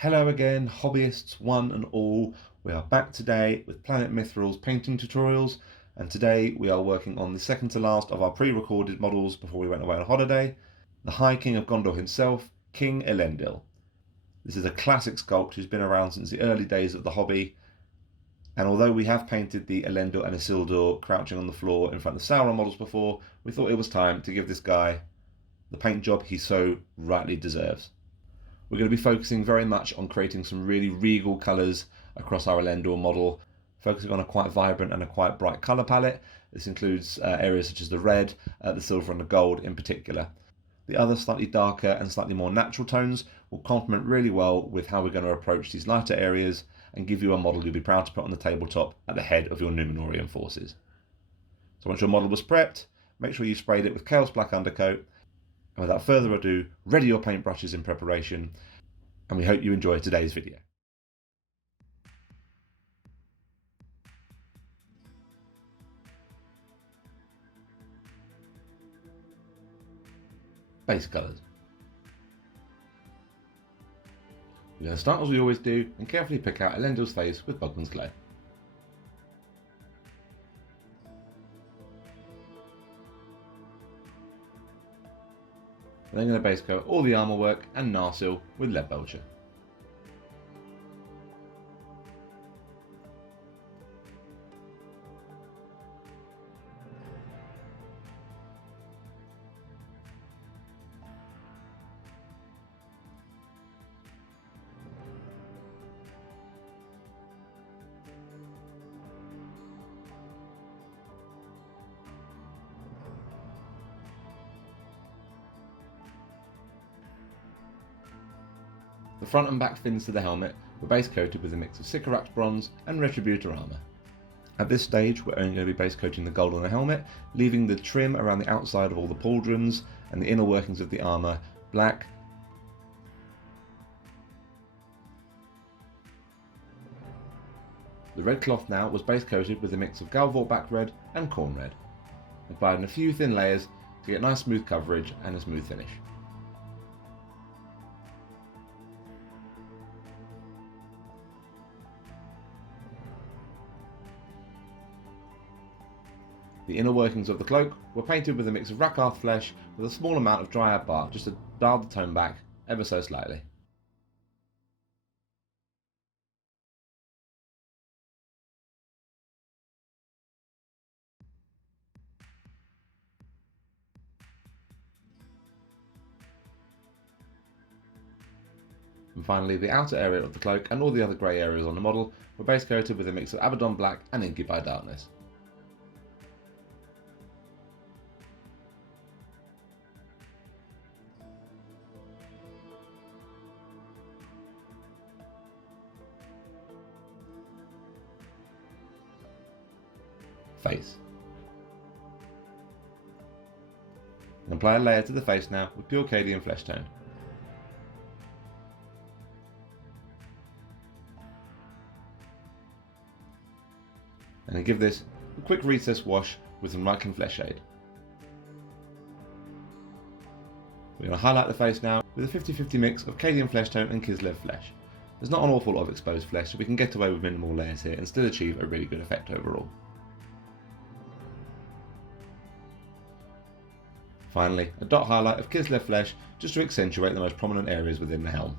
Hello again, hobbyists one and all. We are back today with Planet Mithril's painting tutorials, and today we are working on the second to last of our pre-recorded models before we went away on holiday, the High King of Gondor himself, King Elendil. This is a classic sculpt who's been around since the early days of the hobby, and although we have painted the Elendil and Isildur crouching on the floor in front of Sauron models before, we thought it was time to give this guy the paint job he so rightly deserves. We're going to be focusing very much on creating some really regal colours across our Elendil model, focusing on a quite vibrant and a quite bright colour palette. This includes areas such as the red, the silver and the gold in particular. The other slightly darker and slightly more natural tones will complement really well with how we're going to approach these lighter areas and give you a model you'll be proud to put on the tabletop at the head of your Númenórean forces. So once your model was prepped, make sure you sprayed it with Chaos Black undercoat. And without further ado, ready your paintbrushes in preparation, and we hope you enjoy today's video. Base colours. We're going to start as we always do and carefully pick out Elendil's face with Bogman's Glow. We're then going to base coat all the armour work and Narsil with Lead Belcher. The front and back fins to the helmet were base coated with a mix of Sycorax bronze and Retributor armour. At this stage we're only going to be base coating the gold on the helmet, leaving the trim around the outside of all the pauldrons and the inner workings of the armour black. The red cloth now was base coated with a mix of Galvort back red and corn red, applied in a few thin layers to get nice smooth coverage and a smooth finish. The inner workings of the cloak were painted with a mix of Rakarth flesh with a small amount of Dryad bark just to dial the tone back ever so slightly. And finally, the outer area of the cloak and all the other grey areas on the model were base coated with a mix of Abaddon Black and Incubi Darkness. Face. And apply a layer to the face now with pure Cadian flesh tone. And then give this a quick recess wash with some Ryken flesh shade. We're going to highlight the face now with a 50-50 mix of Cadian flesh tone and Kislev flesh. There's not an awful lot of exposed flesh, so we can get away with minimal layers here and still achieve a really good effect overall. Finally, a dot highlight of Kislev flesh just to accentuate the most prominent areas within the helm.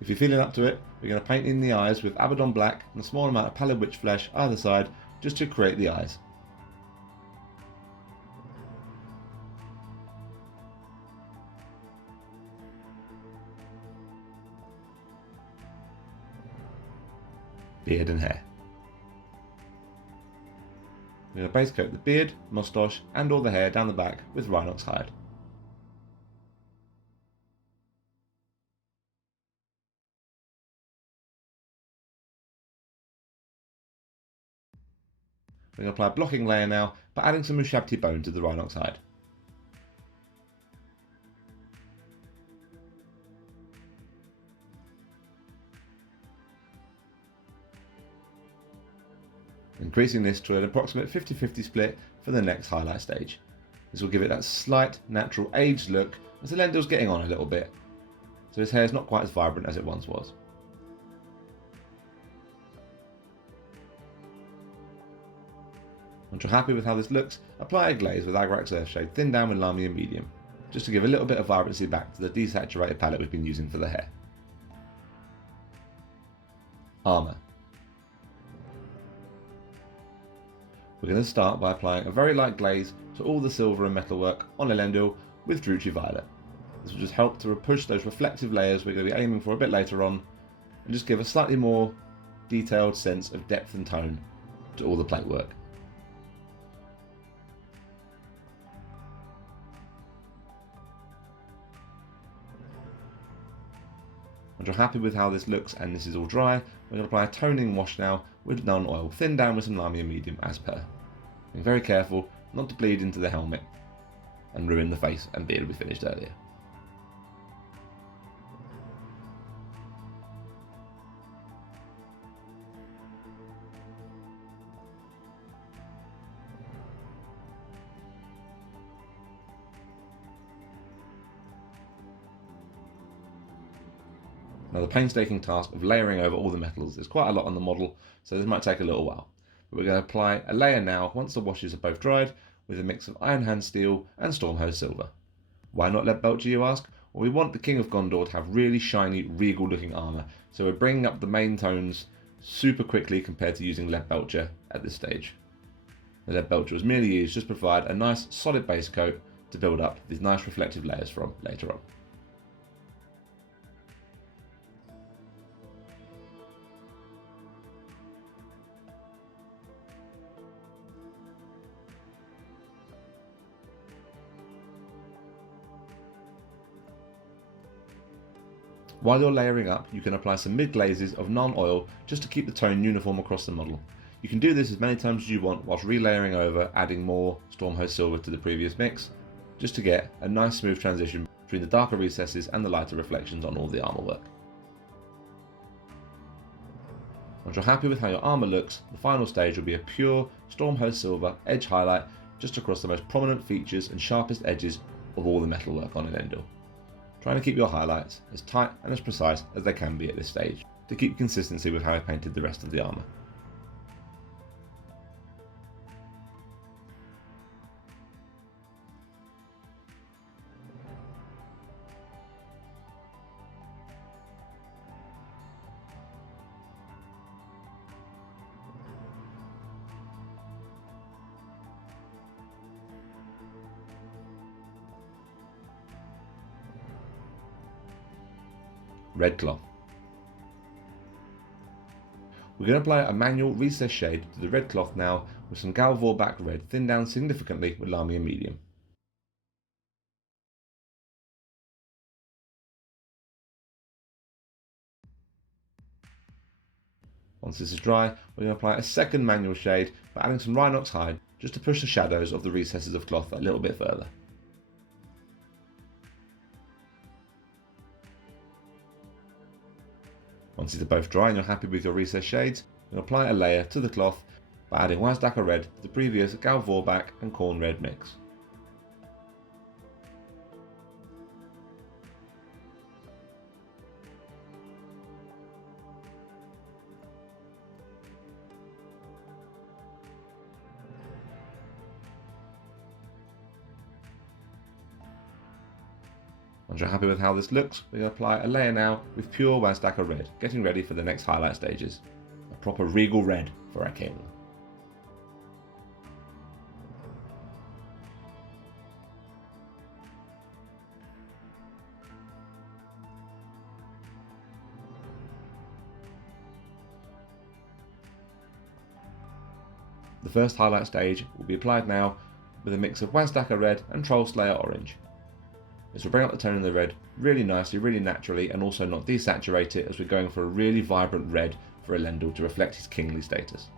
If you're feeling up to it, we're going to paint in the eyes with Abaddon Black and a small amount of Pallid Witch flesh either side just to create the eyes. Beard and hair. We're going to base coat the beard, moustache and all the hair down the back with Rhinox hide. We're going to apply a blocking layer now by adding some Ushabti bone to the Rhinox hide. increasing this to an approximate 50-50 split for the next highlight stage. This will give it that slight, natural aged look as Elendil's getting on a little bit, so his hair is not quite as vibrant as it once was. Once you're happy with how this looks, apply a glaze with Agrax Earthshade thinned down with Lamia Medium, just to give a little bit of vibrancy back to the desaturated palette we've been using for the hair. Armour. We're going to start by applying a very light glaze to all the silver and metalwork on Elendil with Druchii Violet. This will just help to push those reflective layers we're going to be aiming for a bit later on, and just give a slightly more detailed sense of depth and tone to all the plate work. Once you're happy with how this looks and this is all dry, we're going to apply a toning wash now with Nuln Oil, thinned down with some Lamia Medium as per. Being very careful not to bleed into the helmet and ruin the face and beard we finished earlier. Now the painstaking task of layering over all the metals is quite a lot on the model, so this might take a little while. But we're going to apply a layer now once the washes are both dried with a mix of Iron Hand Steel and Stormhose Silver. Why not Lead Belcher, you ask? Well, we want the King of Gondor to have really shiny, regal looking armour, so we're bringing up the main tones super quickly compared to using Lead Belcher at this stage. The Lead Belcher was merely used just to provide a nice solid base coat to build up these nice reflective layers from later on. While you're layering up, you can apply some mid-glazes of Nuln Oil just to keep the tone uniform across the model. You can do this as many times as you want whilst relayering over, adding more Stormhose Silver to the previous mix, just to get a nice smooth transition between the darker recesses and the lighter reflections on all the armour work. Once you're happy with how your armour looks, the final stage will be a pure Stormhose Silver edge highlight just across the most prominent features and sharpest edges of all the metalwork on Elendil. Trying to keep your highlights as tight and as precise as they can be at this stage, to keep consistency with how I painted the rest of the armour. Red cloth. We're going to apply a manual recess shade to the red cloth now with some Galvorback Red thinned down significantly with Lamia Medium. Once this is dry, we're going to apply a second manual shade by adding some Rhinox Hide just to push the shadows of the recesses of cloth a little bit further. Once these are both dry and you're happy with your recess shades, you can apply a layer to the cloth by adding Wazdakka Red to the previous Galvorback and Khorne Red mix. Once you're happy with how this looks, we're going to apply a layer now with pure Wazdakka Red, getting ready for the next highlight stages. A proper regal red for our king. The first highlight stage will be applied now with a mix of Wazdakka Red and Trollslayer Orange. This will bring up the tone of the red really nicely, really naturally, and also not desaturate it as we're going for a really vibrant red for Elendil to reflect his kingly status.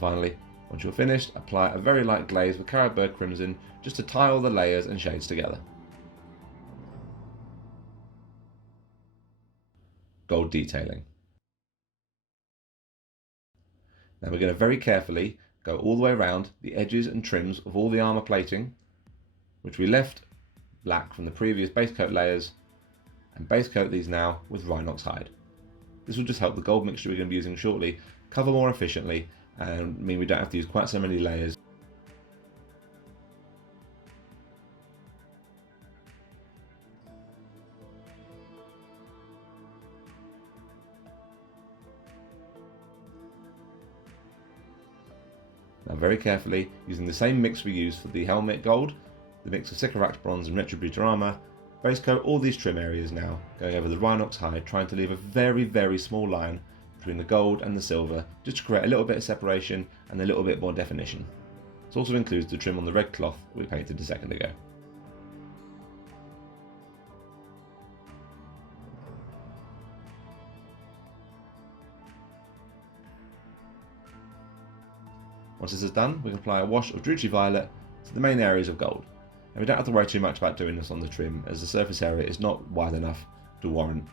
Finally, Once you're finished, apply a very light glaze with Carroburg Crimson just to tie all the layers and shades together. Gold detailing. Now we're going to very carefully go all the way around the edges and trims of all the armour plating, which we left black from the previous base coat layers, and base coat these now with Rhinox hide. This will just help the gold mixture we're going to be using shortly cover more efficiently and mean we don't have to use quite so many layers. Now very carefully, using the same mix we used for the helmet gold, the mix of Sycorax bronze and Retributor armour, base coat all these trim areas now, going over the Rhinox hide, trying to leave a very small line between the gold and the silver, just to create a little bit of separation and a little bit more definition. This also includes the trim on the red cloth we painted a second ago. Once this is done, we can apply a wash of Druchii Violet to the main areas of gold. And we don't have to worry too much about doing this on the trim, as the surface area is not wide enough to warrant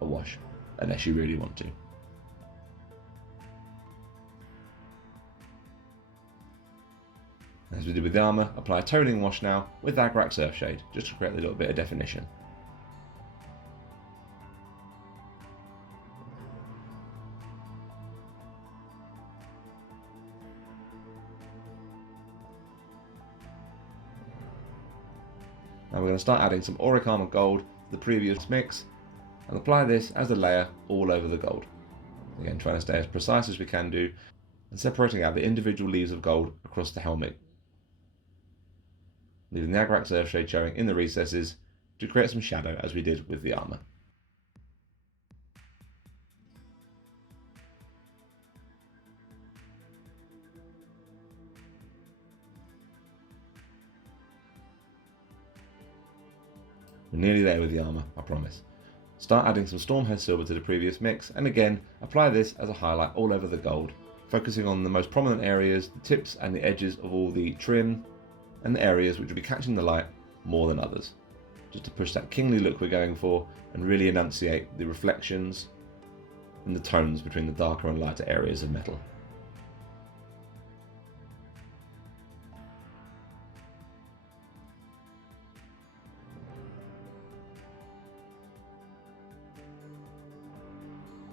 a wash, unless you really want to. As we did with the armour, apply a toning wash now with Agrax Earthshade, just to create a little bit of definition. Now we're going to start adding some Auric Armour Gold to the previous mix and apply this as a layer all over the gold. Again, trying to stay as precise as we can do and separating out the individual leaves of gold across the helmet, leaving the Agrax Earthshade showing in the recesses to create some shadow as we did with the armour. We're nearly there with the armour, I promise. Start adding some Stormhead Silver to the previous mix, and again, apply this as a highlight all over the gold, focusing on the most prominent areas, the tips and the edges of all the trim, and the areas which will be catching the light more than others, just to push that kingly look we're going for, and really enunciate the reflections and the tones between the darker and lighter areas of metal.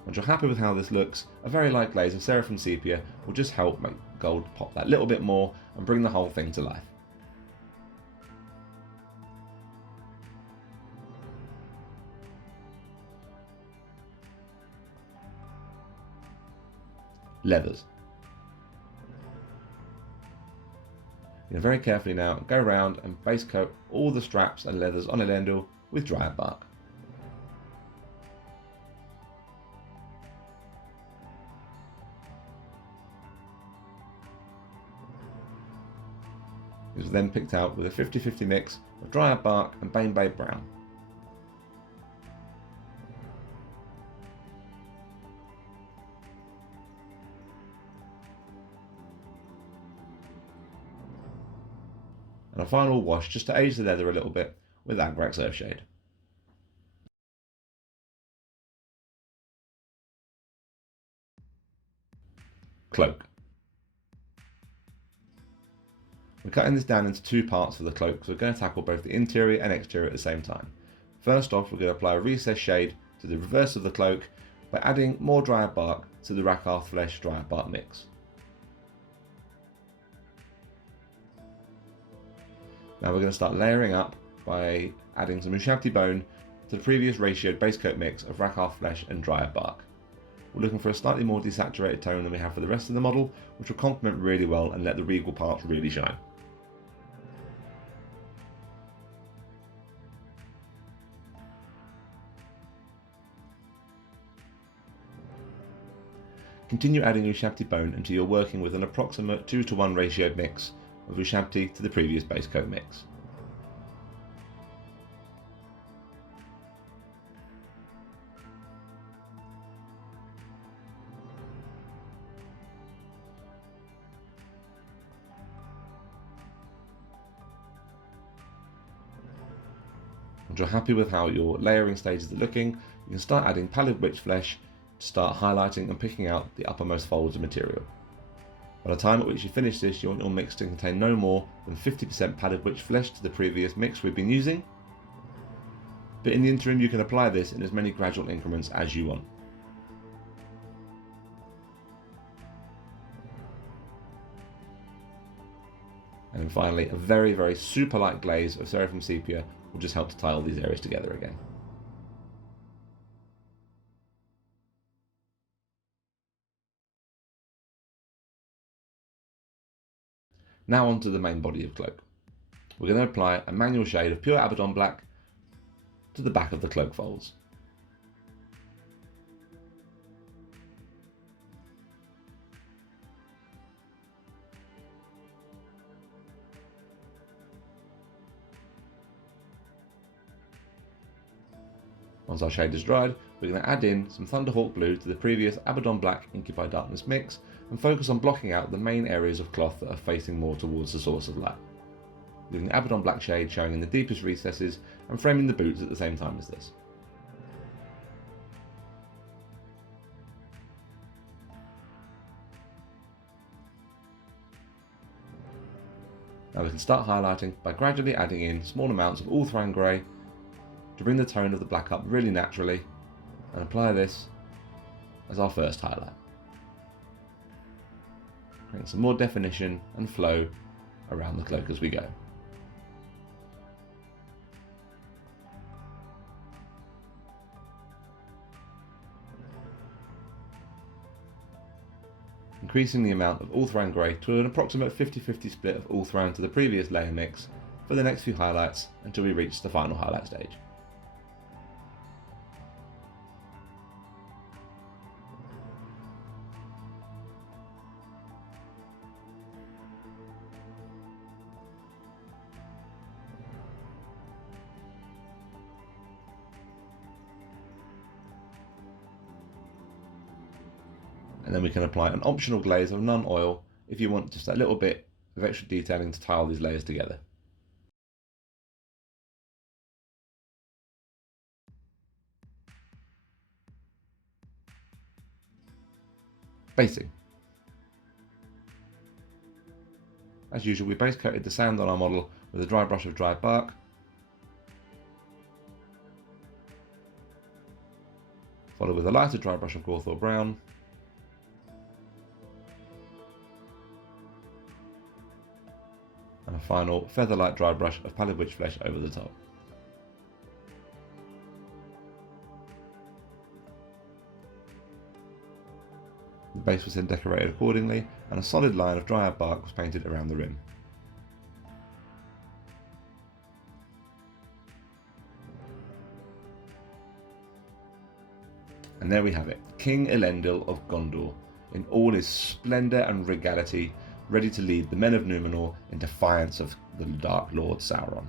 Once you're happy with how this looks, a very light glaze of Seraphim Sepia will just help make gold pop that little bit more and bring the whole thing to life. Leathers. Very carefully now, go around and base coat all the straps and leathers on Elendil with Dryad Bark. It was then picked out with a 50-50 mix of Dryad Bark and Baneblade Brown. And a final wash just to age the leather a little bit with Agrax Earthshade. Cloak. We're cutting this down into two parts for the cloak, so we're going to tackle both the interior and exterior at the same time. First off, we're going to apply a recessed shade to the reverse of the cloak by adding more Dryad Bark to the Rakarth Flesh Dryad Bark mix. Now we're going to start layering up by adding some Ushabti Bone to the previous ratioed base coat mix of Rakarth Flesh and Dryad Bark. We're looking for a slightly more desaturated tone than we have for the rest of the model, which will complement really well and let the regal parts really shine. Continue adding Ushabti Bone until you're working with an approximate 2:1 ratioed mix of Ushabti to the previous base coat mix. Once you're happy with how your layering stages are looking, you can start adding pallid witch flesh to start highlighting and picking out the uppermost folds of material. By the time at which you finish this, you want your mix to contain no more than 50% pallid witch flesh to the previous mix we've been using. But in the interim, you can apply this in as many gradual increments as you want. And then finally, a very, very super light glaze of Seraphim Sepia will just help to tie all these areas together again. Now onto the main body of Cloak. We're going to apply a manual shade of pure Abaddon Black to the back of the cloak folds. Once our shade is dried, we're going to add in some Thunderhawk Blue to the previous Abaddon Black Inky by Darkness mix and focus on blocking out the main areas of cloth that are facing more towards the source of light, leaving the Abaddon Black shade showing in the deepest recesses and framing the boots at the same time as this. Now we can start highlighting by gradually adding in small amounts of Ulthran Grey to bring the tone of the black up really naturally, and apply this as our first highlight. Creating some more definition and flow around the cloak as we go. Increasing the amount of Ulthran Grey to an approximate 50-50 split of Ulthran to the previous layer mix for the next few highlights until we reach the final highlight stage. And then we can apply an optional glaze of non-oil if you want just a little bit of extra detailing to tie all these layers together. Basing. As usual, we base coated the sand on our model with a dry brush of dried bark, followed with a lighter dry brush of Gawthor brown, and a final feather-light dry brush of pallid witch flesh over the top. The base was then decorated accordingly, and a solid line of dryad bark was painted around the rim. And there we have it, King Elendil of Gondor, in all his splendour and regality, ready to lead the men of Numenor in defiance of the Dark Lord Sauron.